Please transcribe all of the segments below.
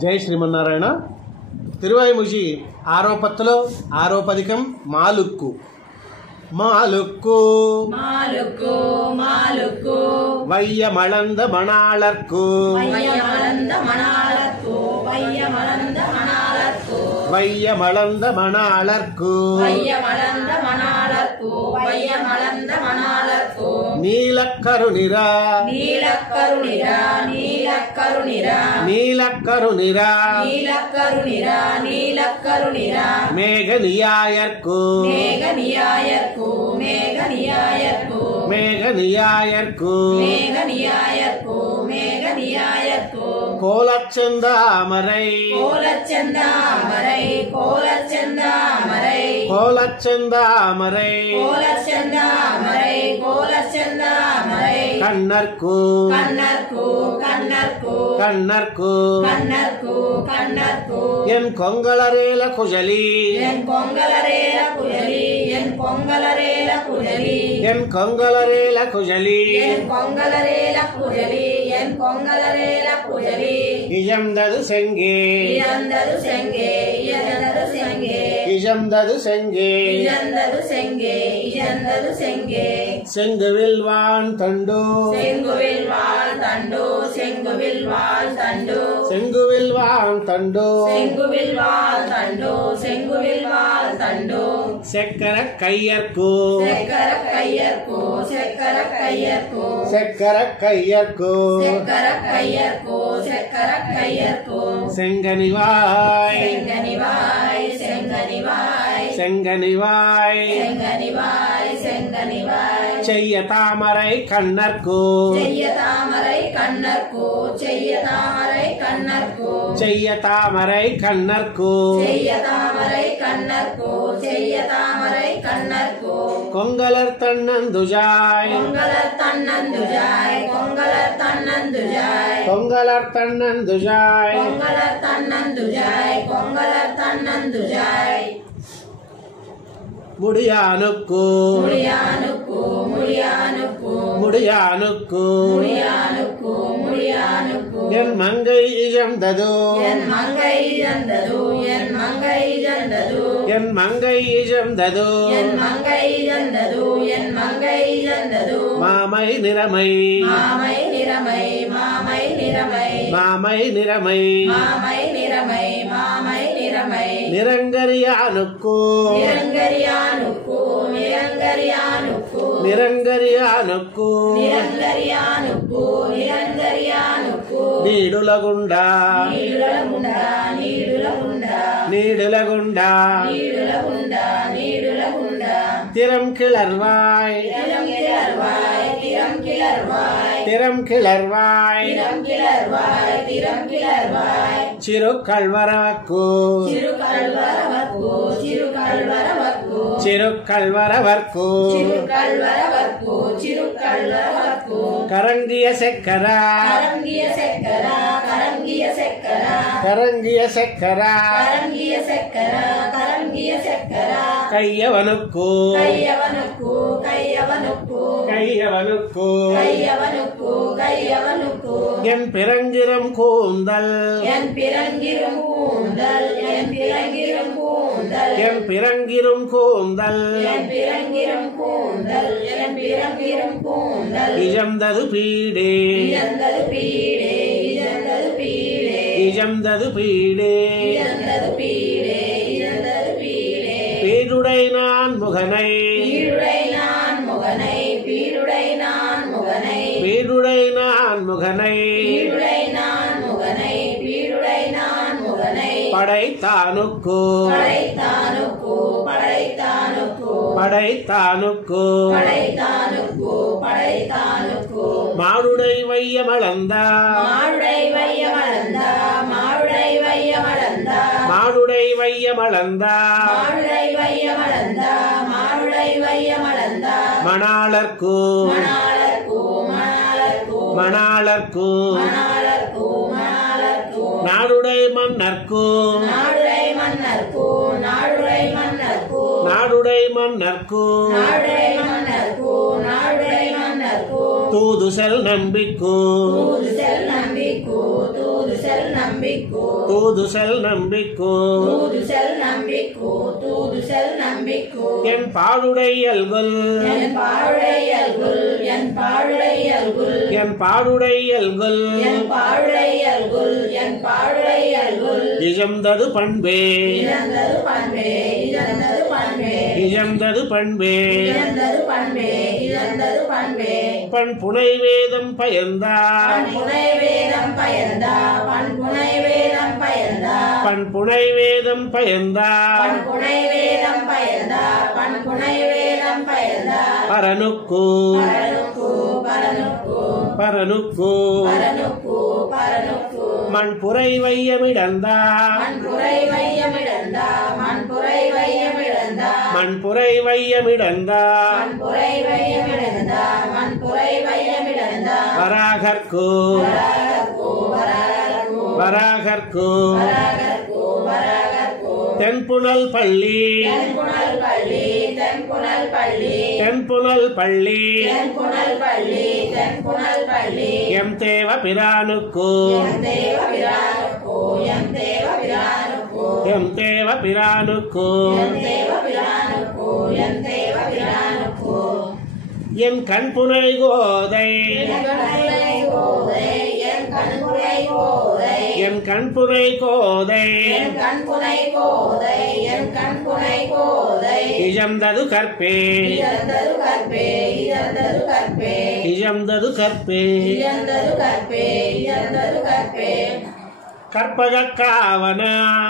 జై శ్రీమన్నారాయణ. తిరువాయిముషి ఆరో పత్తులో ఆరో పదికం మాలుక్కు. மாலுக்கு மாலுக்கு மாலுக்கு வையமளந்த மணாளர்க்கு வையமளந்த மணாளர்க்கு வையமளந்த மணாளர்க்கு வையமளந்த மணாளர்க்கு வையமளந்த மணாளர்க்கு வையமளந்த மணாளர்க்கு நீலக்கருநிரா நீலக்கருநிரா நீலக்கருநிரா நீலக்கருநிரா நீலக்கருநிரா நீலக்கருநிரா மேகநியாயர்க்கு மேகநியாயர்க்கு மேகநியாயர்க்கு மேகநியாயர்க்கு மேகநியாயர்க்கு மேகநியாயர்க்கு கோலச்செந்தாமரை கோலச்செந்தாமரை கோலச்செந்தாமரை கோலச்செந்தாமரை கோலச்செந்தாமரை கோலச்செந்தாமரை கண்ணர்க்கு கண்ணர்க்கு கண்ணர்க்கு கண்ணர்க்கு கண்ணர்க்கு கண்ணர்க்கு என் கொங்கலரேல குஜலி என் பொங்கலரேல குழலி என் பொங்கலரேல குழலி என் கொங்கலரேல குஜலி என் பொங்கலரேல குழலி என் பொங்கலரேல குழலி இழந்தது செங்கே இழந்தது செங்கே இழந்தது செங்கே இழந்தது செங்கே இழந்தது செங்கே இழந்தது செங்கே செங்குவில் வான் தண்டு செங்குவில் வாழ் தண்டு செங்குவில் வாழ் தண்டு செங்குவில் வான் தண்டு செங்குவில் வாழ் தண்டு செங்குவில் வாழ் தண்டு செக்கர கையர்க்கு செக்கர கையர்க்கு செக்கர கையர்க்கு செக்கர கையர்க்கு செக்கர கையர்க்கு செக்கர கையர்க்கு செங்கனிவாய் செங்கனிவாய் செங்கனிவாய் செங்கனிவாய் செங்கனிவாய் செங்கனிவாய் செய்ய தாமரை கண்ணர்க்கு செய்ய தாமரை கண்ணர்க்கு செய்ய தாமரை கண்ணர்க்கு செய்ய தாமரை கண்ணர்க்கு செய்ய தாமரை கண்ணர்க்கு செய்ய தாமரை கண்ணர்க்கு கொங்கலர் தன்னந்துஜாய் பொங்கலர் தன்னந்துஜாய் பொங்கலர் தன்னந்துஜாய் கொங்கலர் தன்னந்துஜாய் பொங்கலர் தன்னந்துஜாய் பொங்கலர் தன்னந்துஜாய் முடியானுக்கு முடியானுக்கு முடியானுக்கு முடியானுக்கு முடியானுக்கு முடியானுக்கு என் மங்கை இழந்தது என் மங்கை இழந்தது என் மங்கை இழந்தது என் மங்கை இழந்தது என் மங்கை இழந்தது என் மங்கை இழந்தது மாமை நிறமை மாமை நிறமை மாமை நிறமை மாமை நிறமை மாமை நிறமை மாமை நிறமை நிரங்கரியானுக்கு நிரங்கரியானுக்கு நிரங்கரியானுக்கு நிரங்கரியானுக்கு నిరంగరియానుకు నిరంగరియానుకు నీడులగుండా నీడులగుండా నీడులగుండా నీడులగుండా నీడులగుండా నీడులగుండా திறம் கிளர்வாய் திறம் கிளர்வாய் திறம் கிளர்வாய் திறம் கிளர்வாய் திறம் கிளர்வாய் திறம் கிளர்வாய் சிறுகல்வரவக்கு చిరుకల్వరవకు చిరుకల్వరవకు చిరుకల్వరవర్కు చిరుకల్వరవకు చిరుకల్వరవకు கரங்கிய செக்கரா కరంగియ సెక్కర కరంగియ సెక్కర கரங்கிய செக்கரா కరంగియ సెక్కర కరంగియ సెక్కర கையவனுக்கு కయ్యవనుకు కయ్యవనుకు கையவனுக்கு కయ్యవనుకు కయ్యవనుకు என் பிறங்கிறம் கூந்தல் என் பிறங்கிரும் கூந்தல் என் பிறங்கிரும் கூந்தல் என் பிறங்கிரும் கூந்தல் என் பிறங்கிரும் கூந்தல் என் பிறங்கிரும் கூந்தல் இழந்தது பீடே இழந்தது பீடே இழந்தது பீடே இழந்தது பீடே இழந்தது பீடே இழந்தது பீடே பீடுடை நான் முகனை பீடுடை நான் முகனை பீடுடை நான் முகனை பீடுடை நான் முகனை பீடுடை நான் முகனை பீடுடை நான் முகனை படைத்தானுக்கு படைத்தானுக்கு படைத்தானுக்கு படைத்தானுக்கு படைத்தானுக்கு படைத்தானுக்கு மாடுடை வையமளந்த மாடுடை வையமளந்த மாடுடை வையமளந்த மாடுடை வையமளந்த மாடுடை வையமளந்த மாடுடை வையமளந்த மணாளர்க்கு மணாளர்க்கு மணாளர்க்கு மணாளர்க்கு மணாளர்க்கு மணாளர்க்கு நாடுடை மன்னர்க்கு நாடுடை மன்னர்க்கு நாடுடை மன்னர்க்கு நாடுடை மன்னர்க்கு நாடுடை மன்னர்க்கு நாடுடை மன்னர்க்கு தூது செல் நம்பிக்கு தூது செல் நம்பிக்கு தூது செல் செல் நம்பிக்கோ தூது செல் நம்பிக்கோ தூது செல் நம்பிக்கோ தூது செல் நம்பிக்கோ என் பாடுடையல்குல் என் பாடுடையல்குல் என் பாடுடையல்குல் என் பாடுடையல்குல் என் பாடுடையல்குல் என் பாடுடையல்குல் இழந்தது பண்பே இழந்தது பண்பே இழந்தது பண்பே இழந்தது பண்பே இழந்தது பண்பே இழந்தது பண்பே பண்புனை வேதம் பயந்தார் பண்புனை வேதம் பயந்தா பண்புனை வேதம் பயந்தா பண்புனை வேதம் பயந்தார் பண்புனை வேதம் பயந்தா பண்புனை வேதம் பயந்தா பரனுக்கு பரனுக்கு பரனுக்கு பரனுக்கு பரனுக்கு பரனுக்கு மண்புரை வையமிடந்தார் மண்புரை வையமிடந்தா மண்புரை வையமிடந்தா மண்புரை வையமிடந்தார் மண்புரை வையமிடந்தா மண்புரை வையமிடந்தா வராகர்க்கு வராகர்க்கு வராகர்க்கு வராகர்க்கு வராகர்க்கு வராகர்க்கு தென்புணல் பள்ளி தென்புணல் பள்ளி தென்புணல் பள்ளி தென்புணல் பள்ளி தென்புணல் பள்ளி தென்புணல் பள்ளி எம் தேவ பிரானுக்கு எம் தேவ பிரானுக்கு எம் தேவ பிரானுக்கு எம் தேவ பிரானுக்கு எம் தேவ பிரானுக்கு எம் தேவ பிரானுக்கு என் கண்புனை கோதை என் கண்புரை கோதை என் கண்புரை கோதை என் கண்புனை கோதை என் கண்புனை கோதை என் கண்புனை கோதை இழந்தது கற்பே இழந்தது கற்பே இழந்தது கற்பே இழந்தது கற்பே இழந்தது கற்பே இழந்தது கற்பே கற்பகக்காவன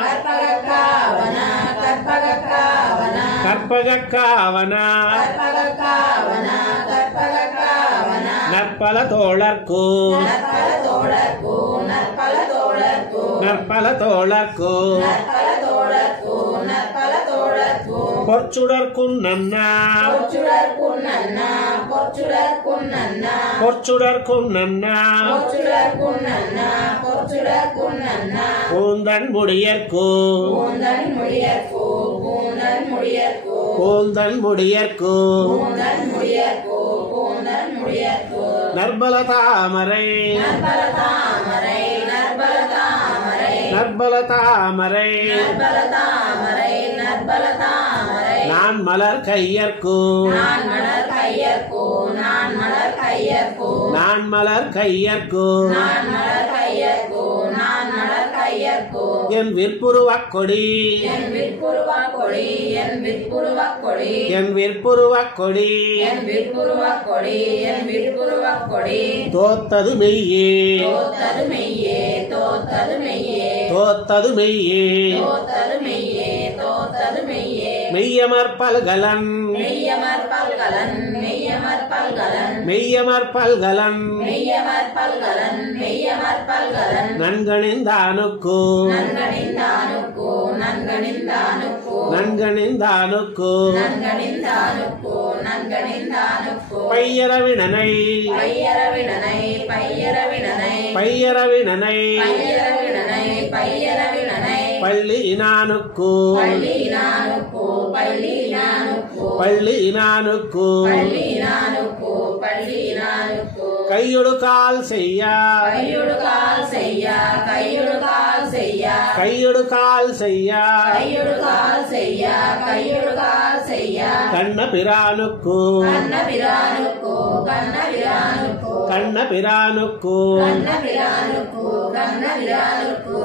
கற்பகக்காவன கற்பகக்காவன கற்பகக்காவன கற்பகக்காவன கற்பகக்காவன நற்பல தோழர்க்கு நற்பல தோழர்க்கு நற்பல தோழர்க்கு நற்பல தோழர்க்கு நற்பல தோழர்க்கு நற்பல தோழர்க்கு பொற்சுடர்க்கும் நன்னா பொற்சுடர்க்கும் நன்னா பொற்சுடர்க்கும் நன்னா பொற்சுடர்க்கும் நன்னா பொற்சுடர்க்கும் நன்னா பொற்சுடர்க்கும் நன்னா பூந்தன் முடியர்க்கு பூந்தன் முடியர்க்கு பூந்தன் முடியர்க்கு பூந்தன் முடியர்க்கு பூந்தன் முடியர்க்கு பூந்தன் முடியர்க்கு நற்பல தாமரை நற்பல தாமரை நற்பல தாமரை நற்பல தாமரை நற்பல தாமரை நற்பல தாமரை நான் மலர் கையர்க்கு நான் மலர் கையர்க்கு நான் மலர் கையர்க்கு நான் மலர் கையர்க்கு நான் மலர் கையர்க்கு நான் மலர் கையர்க்கு என் விற்புருவக் கொடி என் விற்புருவக் கொடி என் விற்புருவக் கொடி என் விற்புருவக் கொடி என் விற்புருவக் கொடி என் விற்புருவக் கொடி தோத்தது மெய்யே தோத்தது மெய்யே தோத்தது மெய்யே தோத்தது மெய்யே தோத்தது மெய்யே தோத்தது மெய்யே மெய்யமர் பல்கலன் மெய்யமர் பல்கலன் மெய்யமர் பல்கலன் மெய்யமர் பல்கலன் மெய்யமர் பல்கலன் மெய்யமர் பல்கலன் நன்கணிந்தானுக்கு நன்கணிந்தானுக்கு நன்கணிந்தானுக்கு நன்கணிந்தானுக்கு நன்கணிந்தானுக்கு நன்கணிந்தானுக்கு பையரவினனை பையரவினனை பையரவினனை பையரவினனை பையரவினனை பையரவினனை பள்ளியினானுக்கு பள்ளியினானுக்கு பள்ளியினானுக்கு பள்ளியினானுக்கு பள்ளியினானுக்கு பள்ளியினானுக்கு கையொடு கால் செய்யா கையொடு கால் செய்யா கையொடு கால் செய்யா கையொடு கால் செய்யா கையொடு கால் செய்யா கையொடு கால் செய்யா கண்ண பிரானுக்கு கண்ண பிரானுக்கு கண்ண பிரானுக்கு கண்ண பிரானுக்கு கண்ண பிரானுக்கு கண்ண பிரானுக்கு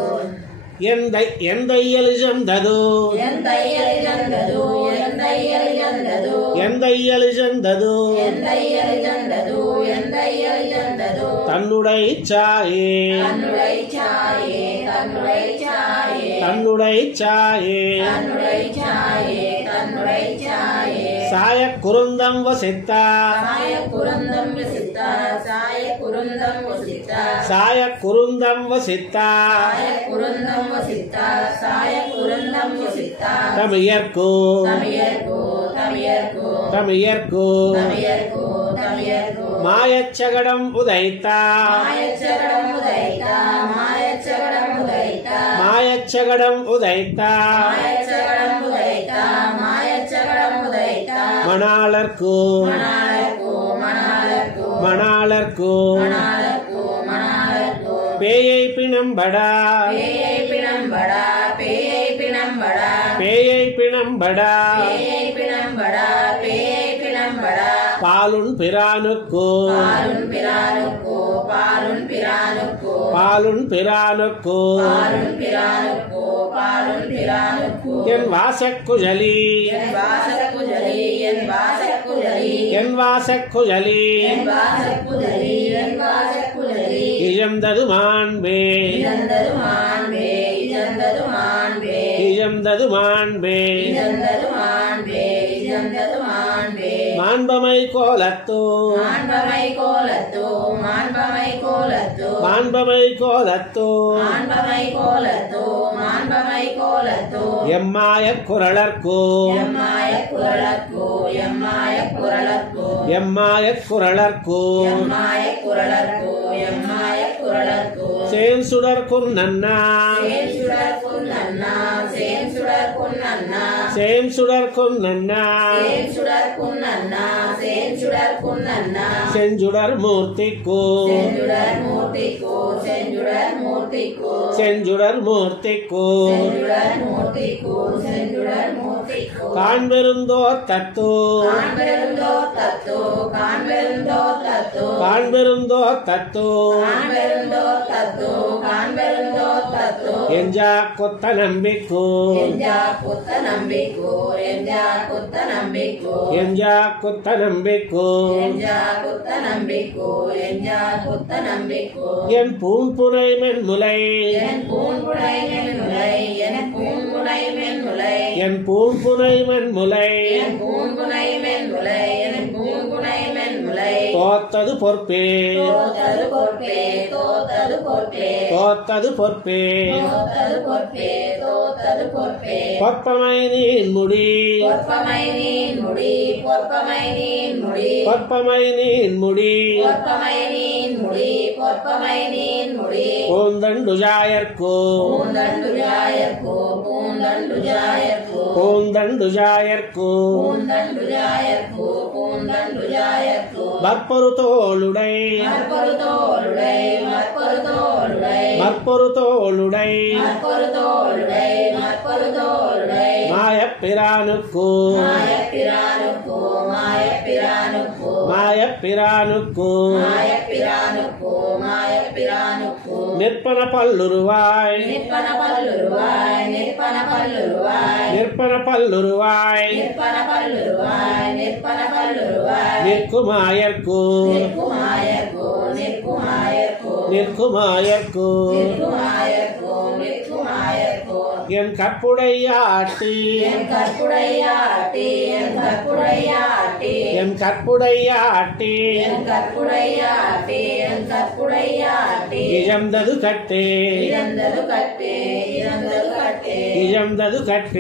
ಎಂದೈಯಲಿ ಜಂದದು ಎಂದೈಯಲಿ ಜಂದದು ಎಂದೈಯಲಿ ಜಂದದು ಎಂದೈಯಲಿ ಜಂದದು ಎಂದೈಯಲಿ ಜಂದದು ಎಂದೈಯಲಿ ಜಂದದು தன்னுடை சாயே தன்னுடை சாயே தன்னுடை சாயே தன்னுடை சாயே தன்னுடை சாயே தன்னுடை சாயே சாய குருந்தம் வசித்தா சாய குருந்தம் வசித்தா சாய குருந்தம் வசித்தா சாய குருந்தம் வசித்தா சாய குருந்தம் வசித்தா சாய குருந்தம் வசித்தா தமியர்க்கு தமியர்க்கு தமியர்க்கு தமியர்க்கு தமியர்க்கு தமியர்க்கு மாயச்சகடம் உதைத்தா மாயச்சகடம் உதைத்தா மாயச்சகடம் உதைத்தா மாயச்சகடம் உதைத்தா மாயச்சகடம் உதைத்தா மாயச்சகடம் உதைத்தா மணாளர்க்கு மணாளர்க்கு மணாளர்க்கு மணாளர்க்கு மணாளர்க்கு மணாளர்க்கு பேயை பிணம்படா பேயை பிணம்படா பேயை பிணம்படா பேயை பிணம்படா பேயை பிணம்படா பேயை பிணம்படா balloon பிரானுக்கோ balloon பிரானுக்கோ balloon பிரானுக்கோ balloon பிரானுக்கோ balloon பிரானுக்கோ balloon பிரானுக்கோ என் வாசக்குழலி என் வாசக்குழலி என் வாசக்குழலி என் வாசக்குழலி என் வாசக்குழலி என் வாசக்குழலி இழந்தது மாண்பே இழந்தது மாண்பே இழந்தது மாண்பே இழந்தது மாண்பே இழந்தது மாண்பே இழந்தது மாண்பே மாண்பமை கோலத்தோ மாண்பமை கோலத்தோ மாண்பமை கோலத்தோ மாண்பமை கோலத்தோ மாண்பமை கோலத்தோ மாண்பமை கோலத்தோ எம்மாய குரலர்க்கோ எம்மாய குரலக்கோ எம்மாய குரலக்கோ எம்மாய குரலர்க்கோ எம்மாய குரலக்கோ எம்மாய குரலக்கோ சேன் சுடர் குன்னண்ணா சேன் சுடர் குன்னண்ணா சேன் சுடர் குன்னண்ணா சேன் சுடர் குன்னண்ணா சேன் சுடர் குன்னண்ணா சேன் சுடர் குன்னண்ணா செஞ்சுடர் மூர்த்திக்கோ செஞ்சுடர் மூர்த்திக்கோ செஞ்சுடர் மூர்த்திக்கோ செஞ்சுடர் மூர்த்திக்கோ செஞ்சுடர் மூர்த்திக்கோ செஞ்சுடர் மூர்த்திக்கோ காண்பெருந்தோ தத்தோ காண்பெருந்தோ தத்தோ காண்பெருந்தோ தத்தோ காண்பெருந்தோ தத்தோ காண்பெருந்தோ தத்தோ காண்பெருந்தோ தத்தோ எஞ்சா கொத்த நம்பிக்கோ எஞ்சா புத்த நம்பிக்கோ எஞ்சா புத்த நம்பிக்கோ எஞ்சா கொத்த நம்பிக்கோ எஞ்சா புத்த நம்பிக்கோ எஞ்சா புத்த நம்பிக்கோ என் பூம்புனை மென்முலை என் பூங்குடை மென்முலை என் பூங்குடை மென்முலை என் பூம்புனை மென்முலை என் பூங்குடை மென்முலை என் பூங்குடை மென்முலை தோத்தது பொற்பே தோத்தது பொற்பே தோத்தது பொற்பே தோத்தது பொற்பே தோத்தது பொற்பே தோத்தது பொற்பே பொற்பமை நீன் முடி பொற்பமை நீன் முடி பொற்பமை நீன் முடி பொற்பமை நீன் முடி பொற்பமை நீன் முடி பொற்பமை நீன் முடி பூந்தண்டுஜாயர்க்கோ பூந்தண்டுஜாயர்க்கோ பூந்தண்டுஜாயர்க்கோ பூந்தண்டுஜாயர்க்கோ பூந்தண்டுஜாயர்க்கோ பூந்தண்டுஜாயர்க்கோ மற்பொரு தோளுடை மற்பொரு தோளுடை மற்பொரு தோளுடை மற்பொரு தோளுடை மற்பொரு தோளுடை மற்பொரு தோளுடை மாயப்பிரானுக்கோ மாயப்பிரானுக்கோ மாயப்பிரானுக்கோ மாயப்பிரானுக்கோ மாயப்பிரானுக்கோ மாயப்பிரானுக்கோ நிற்பன பல்லுருவாய் நிற்பன பல்லுருவாய் நிற்பன பல்லுருவாய் நிற்பன பல்லுருவாய் நிற்பன பல்லுருவாய் நிற்பன பல்லுருவாய் நிற்குமாயர்க்கோ நிற்குமாயர்க்கோ நிற்குமாயர்க்கோ நிற்குமாயர்க்கோ நிற்குமாயர்க்கோ நிற்குமாயர்க்கோ என் கற்புடையாட்டி என் கற்புடையாட்டி என் கற்புடையாட்டி என் கற்புடையாட்டி என் கற்புடையாட்டி என் கற்புடையாட்டி இழந்தது கட்டே இறந்தது கட்டே இறந்தது கட்டே இழந்தது கட்டே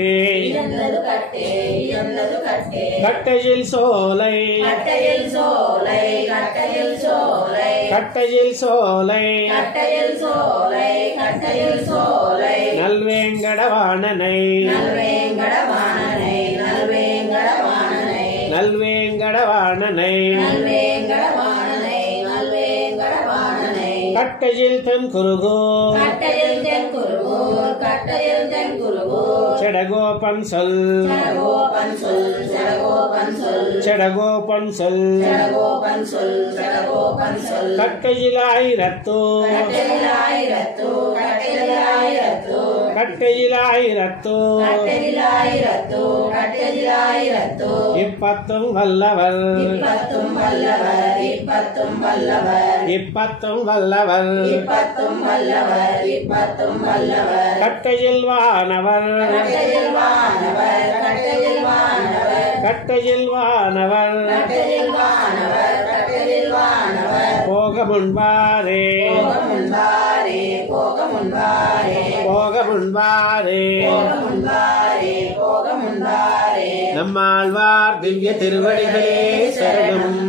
இறந்தது கட்டே இறந்தது கட்டே கட்டையில் சோலை கட்டையில் சோலை கட்டையில் சோலை கட்டையில் சோலை கட்டையில் சோலை கட்டையில் சோலை நல்வேங்கடவாணனை நல்வேங்கடவாணனை நல்வேங்கடவாணனை நல்வேங்கடவாணனை நல்வேங்கடவாணனை நல்வேங்கடவாணனை கட்டையில் தென் குருகோ கட்டையில் தென் குருகூர் கட்டையில் தென் குருகூர் செடகோபன் சொல் சடகோபன் சொல் சடகோபன் சொல் செடகோபன் சொல் சடகோபன் சொல் சடகோபன் சொல் கட்டையிலாயிரத்தோ கட்டையிலாயிரத்தோ கட்டையிலாயிரத்தோ கட்டையிலாயிரத்தோ கட்டையிலாயிரத்தோ கட்டையிலாயிரத்தோ இப்பத்தும் வல்லவர் இப்பத்தும் வல்லவர் இப்பத்தும் வல்லவர் இப்பத்தும் வல்லவர் இப்பத்தும் வல்லவர் இப்பத்தும் வல்லவர் கட்டையில் வானவர் கட்டையில் வானவர் கட்டையில் வானவர் கட்டையில் வானவர் கட்டையில் வானவர் கட்டையில் வானவர் போக முன்பாரே போக முன்பாரே போக முன்பாரே போக முன்பாரே போக முன்பாரே போக முன்பாரே நம்மாழ்வார் திவ்ய திருவடிகளே சரணம்.